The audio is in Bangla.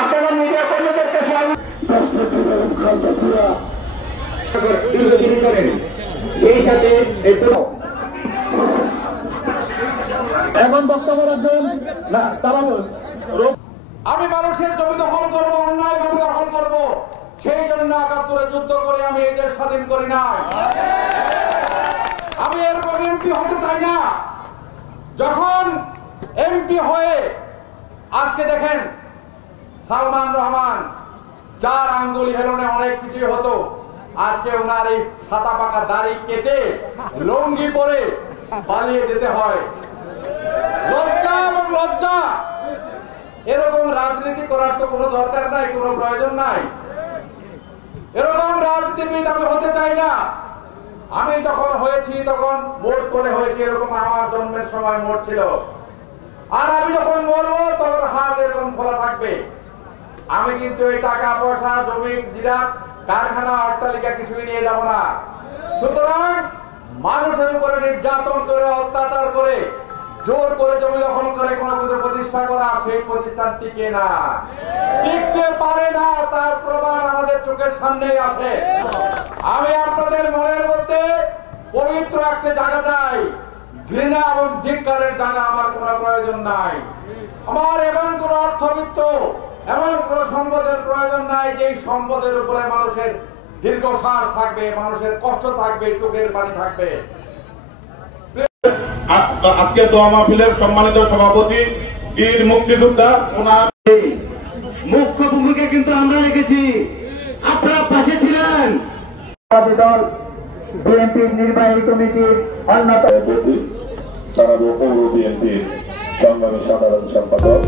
আপনারা মিডিয়া কর্মীদের কাছে দীর্ঘদিন করেন সেই সাথে এখন বক্তব্য রাখবেন না তারা আমি মানুষের জমি দখল করব, অন্যায়ভাবে দখল করব, সেই জন্য ৭১-এ যুদ্ধ করে আমি এই দেশ স্বাধীন করি না। আমি এরকম এমপি হতে চাই না। যখন এমপি হয়ে আজকে দেখেন সালমান রহমান 4 আঙ্গুল হেলনে অনেক কিছুই হতো, আজকে ওনার এই ছাতা পাকা দাড়ি কেটে লুঙ্গি পরে পালিয়ে যেতে হয়। লজ্জা এবং লজ্জা। এরকম রাজনীতি করার তো কোনো দরকার নাই, কোনো প্রয়োজন নাই। এরকম রাজনীতিবিদ আমি হতে চাই না। আমি যখন হয়েছি তখন ভোট করে হয়েছি, এরকম আমার জন্মের সময় ভোট ছিল। আর আমি যখন মরবো তখন হাত এরকম খোলা থাকবে। আমি কিন্তু এই টাকা পয়সা জমি জিরা কারখানা অট্টালিকা কিছুই নিয়ে যাব না। সুতরাং মানুষের উপরে নির্যাতন করে অত্যাচার করে জোর করে জমি দখল করে কোনো কিছু প্রতিষ্ঠা করা, সেই প্রতিষ্ঠান টিকে না, টিকতে পারে না। তার প্রমাণ আমাদের চোখের সামনেই আছে। আমি আপনাদের মনের মধ্যে পবিত্র একটা জায়গা চাই, ঘৃণা এবং ধিক্কারের জায়গা আমার কোনো প্রয়োজন নাই। আমার এমন কোন অর্থবিত্ত, এমন কোন সম্পদের প্রয়োজন নাই যে সম্পদের উপরে মানুষের দীর্ঘশ্বাস থাকবে, মানুষের কষ্ট থাকবে, চোখের পানি থাকবে। আজকে দোয়া মাহফিলের সম্মানিত সভাপতি বীর মুক্তিযোদ্ধা, ওনার মুখ্য ভূমিকা কিন্তু আমরা রেখেছি, আপনারা পাশে ছিলেন। দল বিএনপির নির্বাহী কমিটির অন্যতম পৌর বিএনপির সংগ্রামী সাধারণ সম্পাদক।